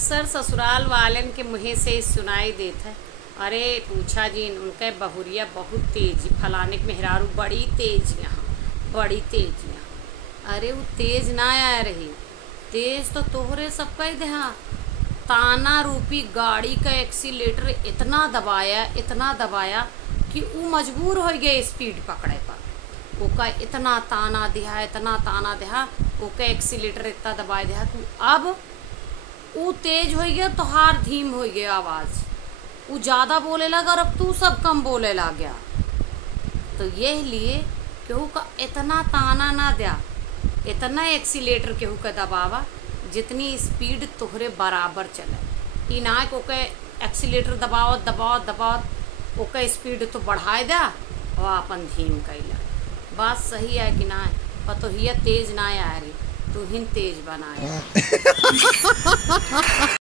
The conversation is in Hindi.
अक्सर ससुराल वालन के मुँह से सुनाई देता है, अरे पूछा जी उनके बहुरिया बहुत तेज, फलाने के मेहरारू बड़ी तेज, यहाँ बड़ी तेज यहाँ। अरे वो तेज ना आ रही, तेज तो तोहरे सबका ही देहा। ताना रूपी गाड़ी का एक्सीलेटर इतना दबाया कि वो मजबूर हो गए स्पीड पकड़े पर। ओका इतना ताना दिहा, ओका एक्सीलेटर इतना दबाए दिहा कि अब वो तेज हो गया तो हार धीम हो गया आवाज़। वो ज़्यादा बोले लगा और अब तू सब कम बोले लग गया। तो यह लिए केहू का इतना ताना ना दिया, इतना एक्सीलेटर केहू का दबावा जितनी स्पीड तोहरे बराबर चले। ई ना को के एक्सीलेटर दबावत ओके स्पीड तो बढ़ाए दा और अपन धीम कैला। बात सही है कि ना? पतोहिया तेज ना आ रही, तू ही तेज बनाया।